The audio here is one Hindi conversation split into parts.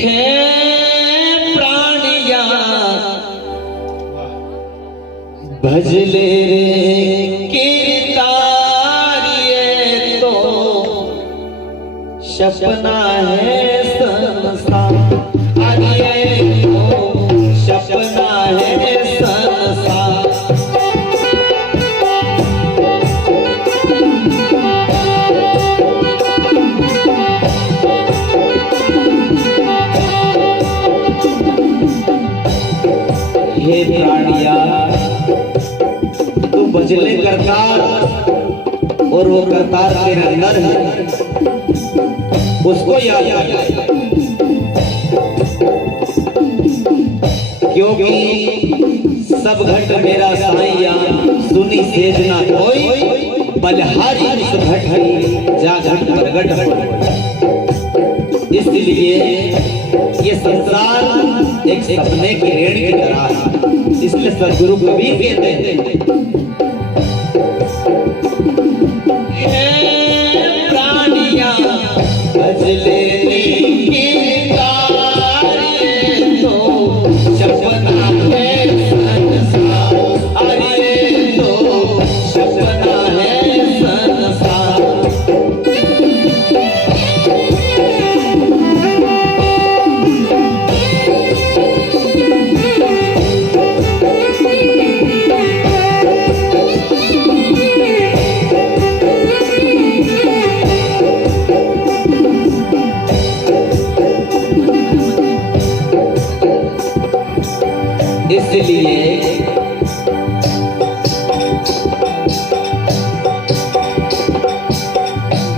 हे प्राणिया भजले रे कीर्तारिये तो सपना है संसार। अरे तो सपना है संसार। हे प्राणिया तू भजले करतार और वो करतार तेरे अंदर है, उसको याद कर। क्योंकि सब घट मेरा साईया सुनी सेज ना कोई, बलिहारी उस घट है जा घट प्रगट हो। इसलिए ये संसार एक सपने की रेण की तरह है। इसलिए सदगुरु कबीर कहते हैं हे प्राणिया भजले तो सपना है संसार। अरे तो सपना है संसार। इसलिए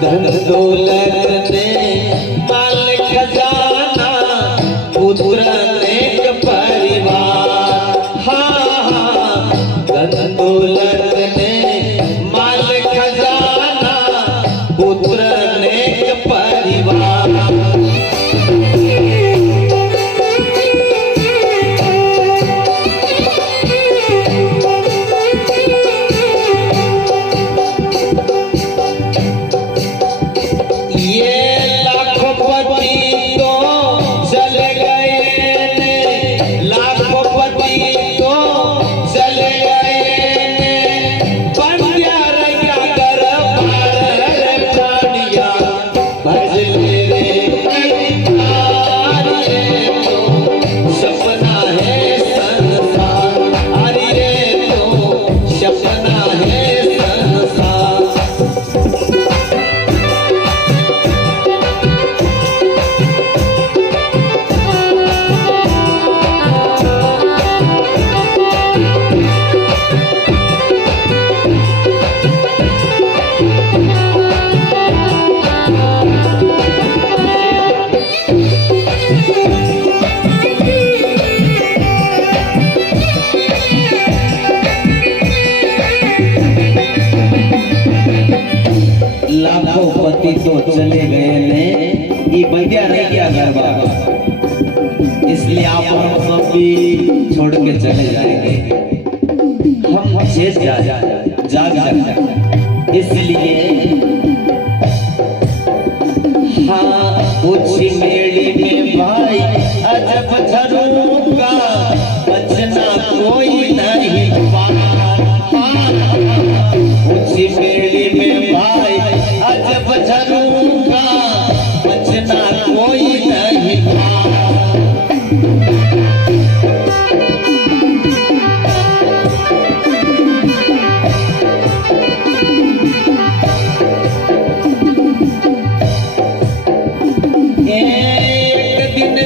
धन दौलत ने माल खजाना पुत्र नेक परिवार। हाँ धन दौलत ने माल खजाना पुत्र नेक परिवार। लाखों पति तो चले गए ने, ये बढ़िया रह गया घर बाबा। इसलिए आप हम सब भी छोड़ के चले जाएंगे, हम चेत जाग इसलिए हाँ ऊंची मेड़ी में भाई अजब झरूगा बचना कोई नहीं पार। ऊंची मेड़ी में भाई अजब झरूगा बचना कोई नहीं पार। एक दिन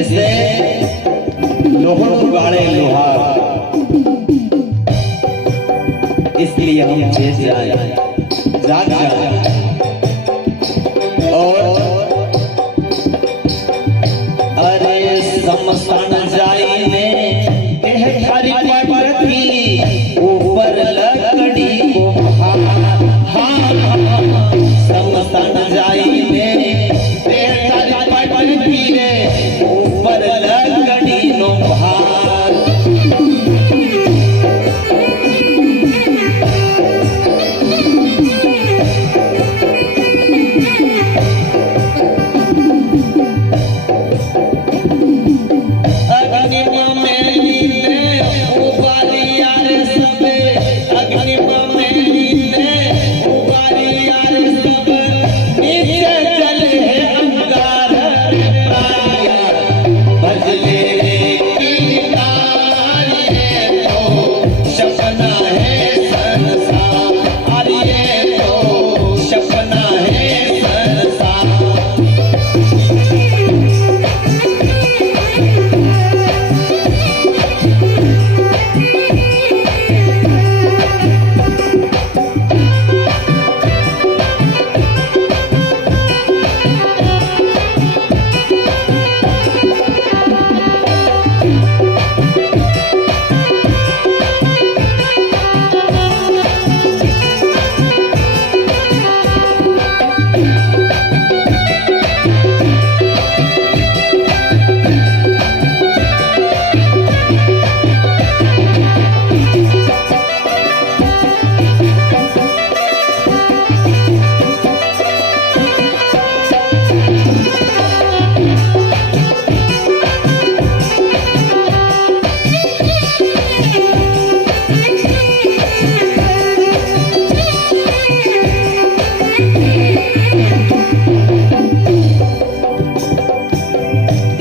जैसे लोहड़ उगाड़े लोहार, इसलिए हम चेत जाए, जाग जाए। और अरे समसान जाई ने देह थारी पटकी ऊपर लकड़ी को समसान जाई ने देह थारी पटकी रे ऊपर लकड़ी नो भार।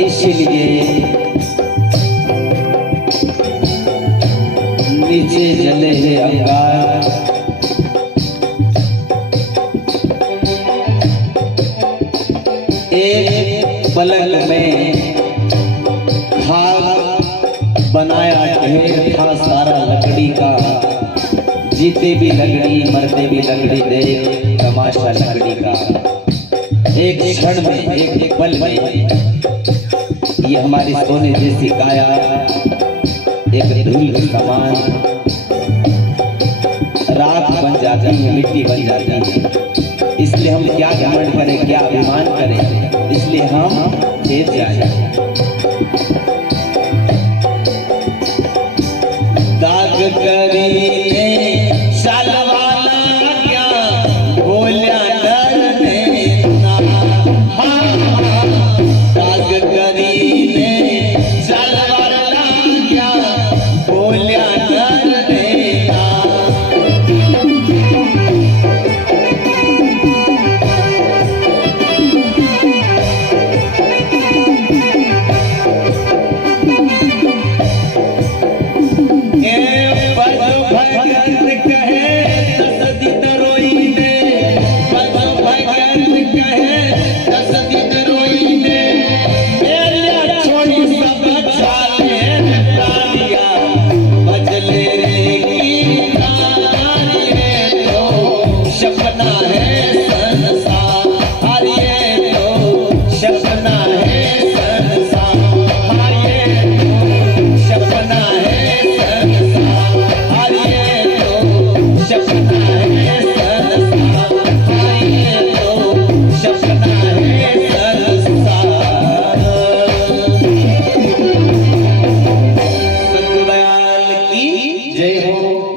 इसीलिए नीचे जले है अंगार, एक पलक में खाक बनाया ढेर था सारा लकड़ी का। जीते भी लकड़ी मरते भी लकड़ी, देख तमाशा लकड़ी का। एक क्षण में एक पल में ये हमारी सोने जैसी काया एक धूल समान राख बन जाती है, मिट्टी बन जाती है। इसलिए हम क्या घमंड करें, क्या अभिमान करें, इसलिए हम चेत जाए। दाग करीने शालवाला क्या बोलिया डरने ना, दाग करीने शालवाला क्या बोलिया डरने ना।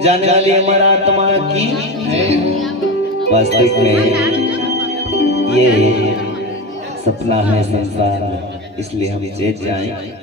जाने वाली हमारा आत्मा की वास्तविक में ये सपना है संसार, इसलिए हम चेत जाएं।